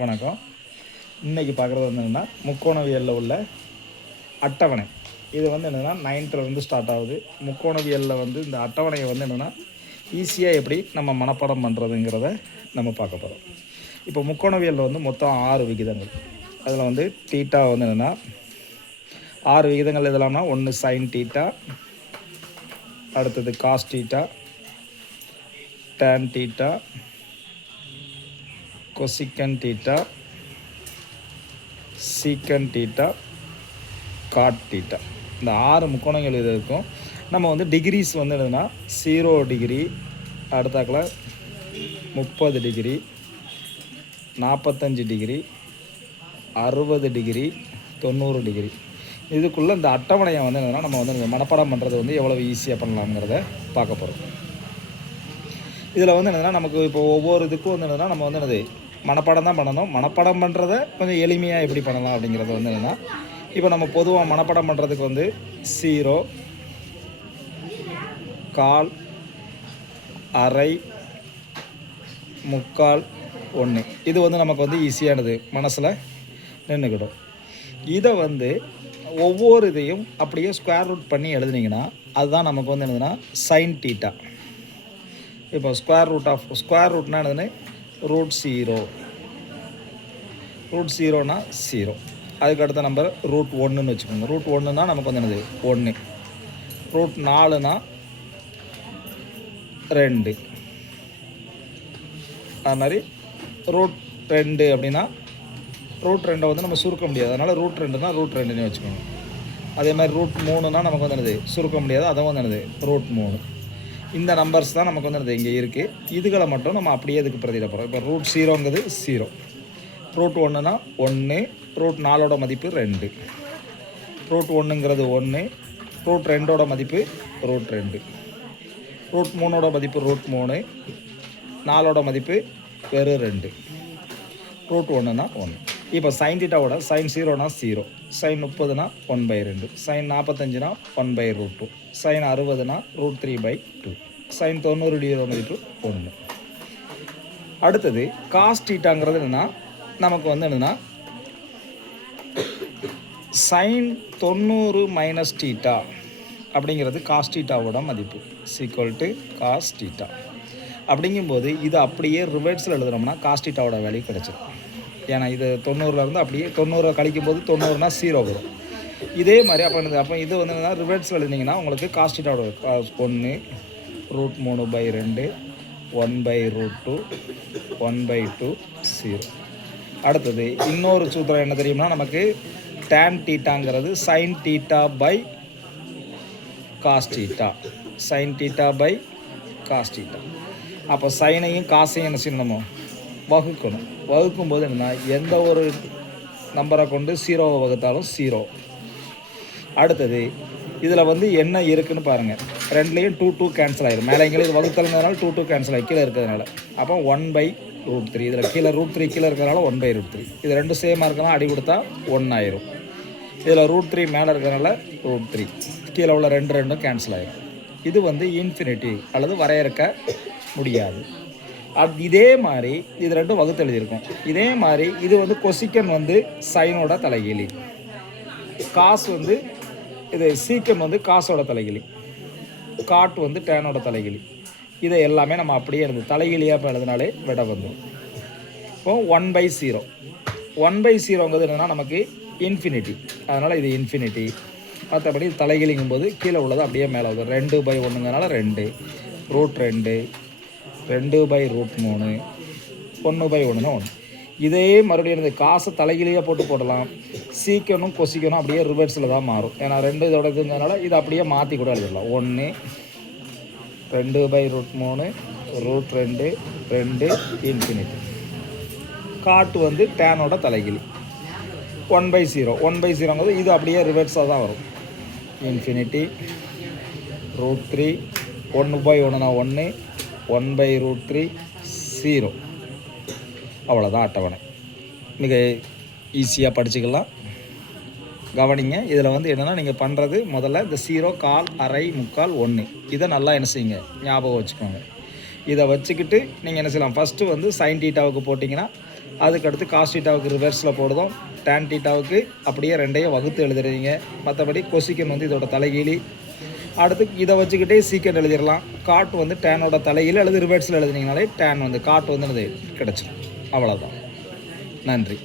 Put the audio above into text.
வணக்கம். இன்றைக்கி பார்க்குறது வந்து என்னென்னா முக்கோணவியலில் உள்ள அட்டவணை. இது வந்து என்னென்னா நைன்த்துலேருந்து ஸ்டார்ட் ஆகுது. முக்கோணவியலில் வந்து இந்த அட்டவணையை வந்து என்னென்னா ஈஸியாக எப்படி நம்ம மனப்பாடம் பண்ணுறதுங்கிறத நம்ம பார்க்க போகிறோம் இப்போ முக்கோணவியலில் வந்து மொத்தம் ஆறு விகிதங்கள். அதில் வந்து டீட்டா வந்து என்னென்னா ஆறு விகிதங்கள் எதெல்லாம்னா ஒன்று சைன் டீட்டா அடுத்தது cos theta tan theta cosecant theta secant theta cot theta இந்த ஆறு முக்கோணங்கள் இது இருக்கும்? நம்ம வந்து டிகிரிஸ் வந்து என்னதுன்னா ஜீரோ டிகிரி அடுத்தாக்கில் முப்பது டிகிரி நாற்பத்தஞ்சு டிகிரி அறுபது டிகிரி தொண்ணூறு டிகிரி இதுக்குள்ளே இந்த அட்டவணையை வந்து என்னன்னா நம்ம வந்து மனப்பாடம் பண்ணுறது வந்து எவ்வளோ ஈஸியாக பண்ணலாங்கிறத பார்க்க போகிறோம் இதில் வந்து என்னதுன்னா நமக்கு இப்போ ஒவ்வொரு இதுக்கும் வந்து என்னதுன்னா நம்ம வந்து என்னது மனப்பாடம் தான் பண்ணணும். மனப்பாடம் பண்ணுறத கொஞ்சம் எளிமையாக எப்படி பண்ணலாம் அப்படிங்கிறது வந்து என்னென்னா இப்போ நம்ம பொதுவாக மனப்பாடம் பண்ணுறதுக்கு வந்து சீரோ கால் அரை முக்கால் ஒன்று இது வந்து நமக்கு வந்து ஈஸியானது மனசில் நின்றுக்கிடும் இதை வந்து ஒவ்வொரு இதையும் அப்படியே ஸ்கொயர் ரூட் பண்ணி எழுதுனீங்கன்னா அதுதான் நமக்கு வந்து என்னதுன்னா சைன் டீட்டா இப்போ ஸ்கொயர் ரூட் ஆஃப் ஸ்கொயர் ரூட்னா என்னதுன்னு? ரூட் ஜீரோ ரூட் ஜீரோனா ஜீரோ அதுக்கு அடுத்த நம்பர் ரூட் ஒன்றுன்னு வச்சுக்கோங்க. ரூட் ஒன்றுனா நமக்கு வந்து என்னது? ஒன்று ரூட் நாலுனா ரெண்டு. அது மாதிரி ரூட் ரெண்டு அப்படின்னா ரூட் ரெண்டை வந்து நம்ம சுருக்க முடியாது. அதனால் ரூட் ரெண்டுனா ரூட் ரெண்டுன்னு வச்சுக்கோங்க. அதே மாதிரி ரூட் மூணுனா நமக்கு வந்து என்னது? சுருக்க முடியாது. அதை வந்து என்னது? ரூட் மூணு. இந்த நம்பர்ஸ் தான் நமக்கு வந்து இங்கே இருக்குது இதுகளை மட்டும் நம்ம அப்படியே இதுக்கு பிரதிட போகிறோம் இப்போ ரூட் ஜீரோங்கிறது ஜீரோ ரூட் ஒன்றுனா ஒன்று ரூட் நாலோட மதிப்பு ரெண்டு. ரூட் ஒன்றுங்கிறது ஒன்று ரூட் ரெண்டோட மதிப்பு ரூட் ரெண்டு. ரூட் மூணோட மதிப்பு ரூட் மூணு நாலோட மதிப்பு வெறும் ரெண்டு. ரூட் ஒன்றுனா ஒன்று இப்போ சைன் டீட்டாவோட சைன் ஜீரோனா ஜீரோ சைன் முப்பதுனா ஒன் பை ரெண்டு. Sine நாற்பத்தஞ்சுனா one by root two sine அறுபதுனா root three by two sine தொண்ணூறு டிகிரி மதிப்பு ஒன்று அடுத்தது காஸ் டீட்டாங்கிறது என்னென்னா நமக்கு வந்து என்னென்னா சைன் தொண்ணூறு மைனஸ் டீட்டா அப்படிங்கிறது காஸ்டீட்டாவோட மதிப்பு. சீக்வல் டு காஸ்டீட்டா அப்படிங்கும்போது இது அப்படியே ரிவர்ஸில் எழுதுனோம்னா காஸ்டீட்டாவோட வேலையை வேல்யூ கிடைச்சிடும் ஏன்னா இது தொண்ணூறுலேருந்து அப்படியே தொண்ணூறை கழிக்கும் போது தொண்ணூறுனா ஜீரோ வரும். இதே மாதிரி அப்போ என்னது அப்போ இது வந்து என்னன்னா ரிவர்ஸில் எழுதினீங்கன்னா உங்களுக்கு காஸ் டீட்டாவோட ஒன்று ரூட் மூணு பை ரெண்டு one by root two one by two zero அடுத்தது இன்னொரு சூத்திரம் என்ன தெரியும்னா நமக்கு tan டீட்டாங்கிறது sine theta by cos theta sine theta by cos theta அப்போ சைனையும் காசையும் என்ன சின்னமோ வகுக்கணும். வகுக்கும் போது என்னன்னா எந்த ஒரு நம்பரை கொண்டு ஜீரோவை வகுத்தாலும் ஜீரோ அடுத்தது இதில் வந்து என்ன இருக்குதுன்னு பாருங்கள் ரெண்டுலேயும் டூ டூ கேன்சல் ஆயிடும் மேலே எங்களுக்கு இது டூ டூ கேன்சல் ஆகி கீழே இருக்கிறதுனால. அப்போ ஒன் பை ரூட் த்ரீ இதில் கீழே ரூட் த்ரீ கீழே இருக்கிறனால ஒன் பை ரூட் த்ரீ இது ரெண்டும் சேமாக இருக்கிறனால அடி கொடுத்தா ஒன் ஆயிரும். இதில் ரூட் த்ரீ மேலே இருக்கிறனால ரூட் த்ரீ கீழே உள்ள ரெண்டு ரெண்டும் கேன்சல் ஆயிரும். இது வந்து இன்ஃபினிட்டி அல்லது வரையறுக்க முடியாது. அது இதே மாதிரி இது ரெண்டும் வகுத்து எழுதியிருக்கும். இதே மாதிரி இது வந்து கொசிக்கன் வந்து சைனோட தலைகிலி காசு வந்து இது சீக்கன் வந்து காசோட தலைகிலி காட் வந்து டேனோட தலைகிலி இதை எல்லாமே நம்ம அப்படியே எழுது தலைகிலியாக இப்போ எழுதினாலே விட வந்துடும் இப்போ one by zero one by ஜீரோங்கிறது என்னென்னா நமக்கு இன்ஃபினிட்டி அதனால் இது இன்ஃபினிட்டி மற்றபடி தலைகிலிங்கும் போது கீழே உள்ளது அப்படியே மேலே வரும் ரெண்டு பை ஒன்றுங்கிறனால ரெண்டு. ரூட் ரெண்டு. ரெண்டு பை ரூட் மூணு ஒன்று பை ஒன்றுனா ஒன்று இதே மறுபடியும் இந்த காசை தலைகிலேயே போட்டு போடலாம். சீக்கனும் கொசிக்கணும் அப்படியே ரிவர்ஸில் தான் மாறும். ஏன்னா ரெண்டு இதோட இருந்ததுனால இதை அப்படியே மாற்றி கூட எழுதிடலாம். ஒன்று ரெண்டு பை ரூட் மூணு ரூட் ரெண்டு ரெண்டு இன்ஃபினிட்டி காட்டு வந்து டேனோட தலைகிலி one by zero one by ஜீரோங்கிறது இது அப்படியே ரிவர்ஸாக தான் வரும். இன்ஃபினிட்டி ரூட் த்ரீ ஒன்று பை ஒன்றுனா ஒன்று one by root three zero. அவ்வளோதான் அட்டவணை. மிக ஈஸியாக படிச்சுக்கலாம். கவனிங்க இதில் வந்து என்னென்னா நீங்கள் பண்ணுறது முதல்ல இந்த ஜீரோ கால் அரை முக்கால் ஒன்று இதை நல்லா என்ன செய்யுங்க ஞாபகம் வச்சுக்கோங்க. இதை வச்சுக்கிட்டு நீங்கள் என்ன செய்யலாம் ஃபஸ்ட்டு வந்து சைன் டீட்டாவுக்கு போட்டிங்கன்னா அதுக்கடுத்து காஸ் டீட்டாவுக்கு ரிவர்ஸில் போடுதோம் டேன் டீட்டாவுக்கு அப்படியே ரெண்டையும் வகுத்து எழுதுறீங்க. மற்றபடி கொசிக்கன் வந்து இதோட தலைகீழி அடுத்து இதை வச்சுக்கிட்டே சீக்கிரம் எழுதிடலாம். காட் வந்து டேனோட தலையில் அல்லது ரிவர்ஸில் எழுதுனீங்கனாலே டேன் வந்து காட் வந்து கிடச்சிடும் அவ்வளோதான் நன்றி.